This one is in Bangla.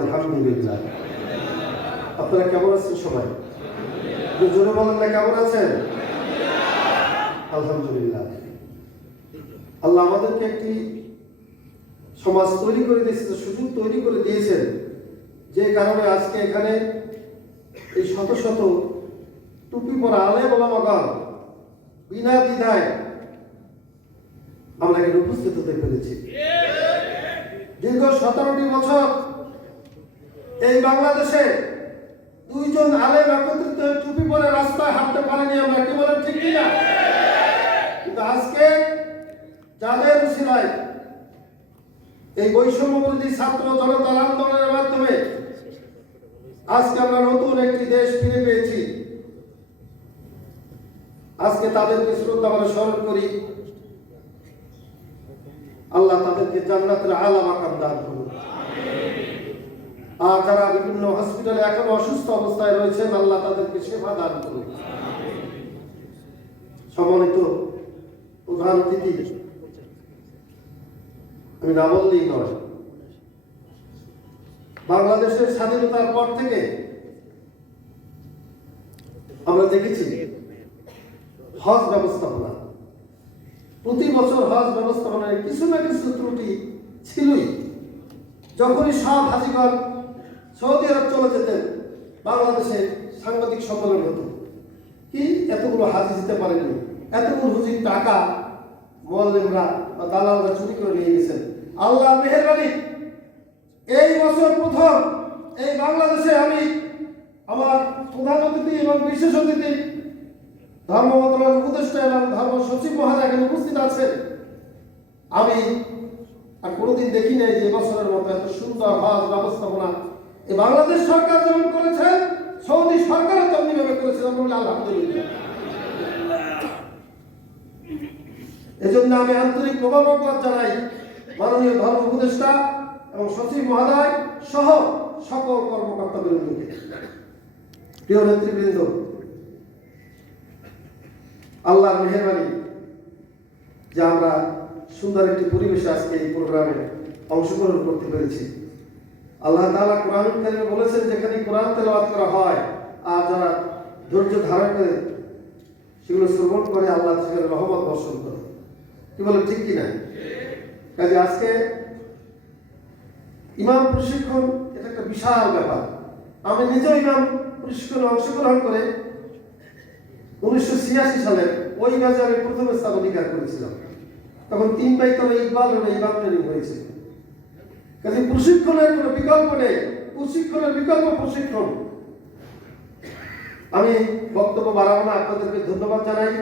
আলহামদুলিল্লাহ। আপনারা কেমন আছেন সবাই? জোরে বলেন না, কেমন আছেন? আলহামদুলিল্লাহ। আল্লাহ আমাদেরকে একটি সমাজ তৈরি করে দিয়েছে, সুযোগ তৈরি করে দিয়েছেন, যে কারণে আজকে এখানে এই শত শত টুপি পরা আলেম ওলামাগণ বিনা দ্বিধায় আমরা এখানে উপস্থিত হতে পেরেছি। দীর্ঘ 17টি বছর এই বাংলাদেশে দুইজন আলেম একত্রিত হয়ে টুপি পরে রাস্তায় হাঁটতে পারেনি আমরা, কি বলেন ঠিক কিনা? কিন্তু আজকে যাদের উসিলায় এই বৈষম্য বিরোধী ছাত্র জনতার আন্দোলনের মাধ্যমে আজকে আমরা নতুন একটি দেশ ফিরে পেয়েছি। আজকে তাদেরকে শ্রদ্ধা করে স্মরণ করি। আল্লাহ তাদেরকে জান্নাতের আলা মাকাম দান করুন। আর যারা বিভিন্ন হসপিটালে এখনো অসুস্থ অবস্থায় রয়েছেন, আল্লাহ তাদেরকে সেবা দান করুন। সম্মানিত প্রধান অতিথি, আমি না বললেই নয়, বাংলাদেশের স্বাধীনতার পর থেকে আমরা দেখেছি হজ ব্যবস্থাপনা, প্রতি বছর হজ ব্যবস্থাপনায় কিছু না কিছু ত্রুটি ছিলই। যখনই সব হাজিগণ সৌদি আরব চলে যেতেন, বাংলাদেশে সাংবাদিক সম্মেলন হতো, কি এতগুলো হাজি যেতে পারেনি, এতগুলো হুজির টাকা মোয়াল্লিমরা বা দালালরা চুরি করে নিয়ে গেছেন। আল্লাহ মেহেরবানি, এই বছর প্রথম এই বাংলাদেশে আমি আমার প্রধান অতিথি এবং বিশেষ অতিথি ধর্ম মন্ত্রণালয়ের উপদেষ্টা এবং ধর্ম সচিব মহোদয় এখানে উপস্থিত আছেন। আমি আর কোনোদিন দেখি নাই যে বছরের মতো এত সুন্দর হজ ব্যবস্থাপনা এই বাংলাদেশ সরকার যেমন করেছেন, সৌদি সরকারও তেমনি ভাবে করেছেন। আলহামদুলিল্লাহ। এজন্য আমি আন্তরিক মোবারকবাদ জানাই মাননীয় ধর্ম উপদেষ্টা এবং সচিব মহোদয় সহ সকল কর্মকর্তা বৃন্দকে। প্রিয় নেতৃবৃন্দ, আল্লাহর মেহেরবানি যে আমরা সুন্দর একটি পরিবেশে আজকে এই প্রোগ্রামে অংশগ্রহণ করতে পেরেছি। আল্লাহ তাআলা কোরআনুল কারীমে বলেছেন, যেখানে কোরআন তেলাওয়াত করা হয় আর যারা ধৈর্য ধারণ করে সেগুলো শ্রবণ করে, আল্লাহ সেখানে রহমত বর্ষণ করে। কি বলে ঠিক কিনা? কাজে আজকে ইমাম প্রশিক্ষণ এটা একটা বিশাল ব্যাপার। আমি নিজেও ইমাম প্রশিক্ষণে অংশগ্রহণ করে 1986 সালে ওই ব্যাচে আমি প্রথম স্থান অধিকার করেছিলাম। তখন 3 বাইতলে ইকবাল ইমাম ট্রেনিং হয়েছে। কাজে প্রশিক্ষণের কোনো বিকল্প নেই, প্রশিক্ষণের বিকল্প প্রশিক্ষণ। আমি বক্তব্য বাড়াবো না, আপনাদেরকে ধন্যবাদ জানাই।